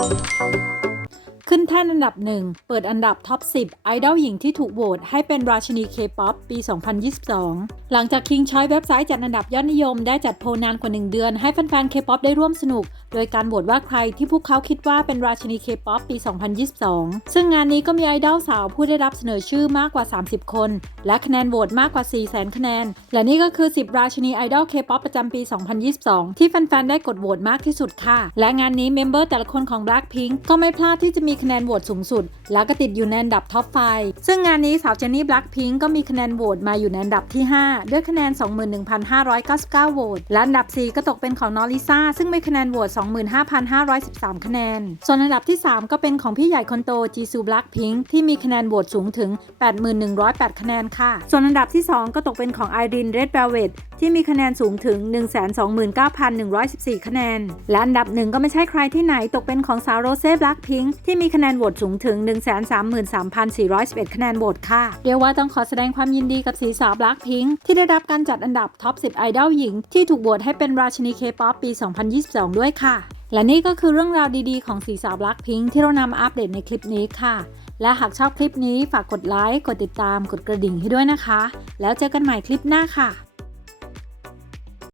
Thank you. ขึ้นแท่นอันดับหนึ่ง เปิดอันดับท็อป 10 ไอดอลหญิงที่ถูกโหวตให้เป็นราชินีเคป๊อปปี 2022 หลังจาก King Choice เว็บไซต์จัดอันดับยอดนิยมได้จัดโพลนานกว่า 1 เดือนให้แฟนๆเคป๊อปได้ร่วมสนุก โดยการโหวตว่าใครที่พวกเขาคิดว่าเป็นราชินีเคป๊อปปี 2022 ซึ่งงานนี้ก็มีไอดอลสาวผู้ได้รับเสนอชื่อมากกว่า 30 คน และคะแนนโหวตมากกว่า 400,000 คะแนน และนี่ก็คือ 10 ราชินีไอดอลเคป๊อปประจำปี 2022 ที่แฟนๆได้กดโหวตมากที่สุดค่ะ และงานนี้เมมเบอร์แต่ละคนของ Blackpink ก็ไม่พลาดที่จะมีคะแนนโหวตสูงสุด และก็ติดอยู่ในอันดับท็อป5ซึ่งงานนี้สาวเจนนี่ Blackpink ก็มีคะแนนโหวตมาอยู่ในอันดับที่ 5 ด้วยคะแนน 21,599โหวตและอันดับ 4 ก็ตกเป็นของนอริซ่าซึ่งมีคะแนนโหวต25,513 คะแนน ส่วนอันดับที่ 3 ก็เป็นของพี่ใหญ่คนโตจีซู Blackpink ที่มีคะแนนโหวตสูงถึง 81,108 คะแนนค่ะ ส่วนอันดับที่ 2 ก็ตกเป็นของ Irene Red Velvet ที่มีคะแนนสูงถึง 129,114 คะแนน และอันดับหนึ่งก็ไม่ใช่ใครที่ไหนตกเป็นของสาวโรเซ่ Blackpink ที่มีคะแนนโหวตสูงถึง 133,411 คะแนนโหวตค่ะ เรียกว่าต้องขอแสดงความยินดีกับสีสาว Blackpink ที่ได้รับการจัดอันดับท็อป 10 ไอดอลหญิง ที่ถูกโหวตให้เป็นราชินี K-POP ปี 2022 ด้วยค่ะ และนี่ก็คือเรื่องราวดีๆ ของสีสาว Blackpink ที่เรานำอัปเดตในคลิปนี้ค่ะ และหากชอบคลิปนี้ฝากกดไลค์ กดติดตาม กดกระดิ่งให้ด้วยนะคะ แล้วเจอกันใหม่คลิปหน้าค่ะ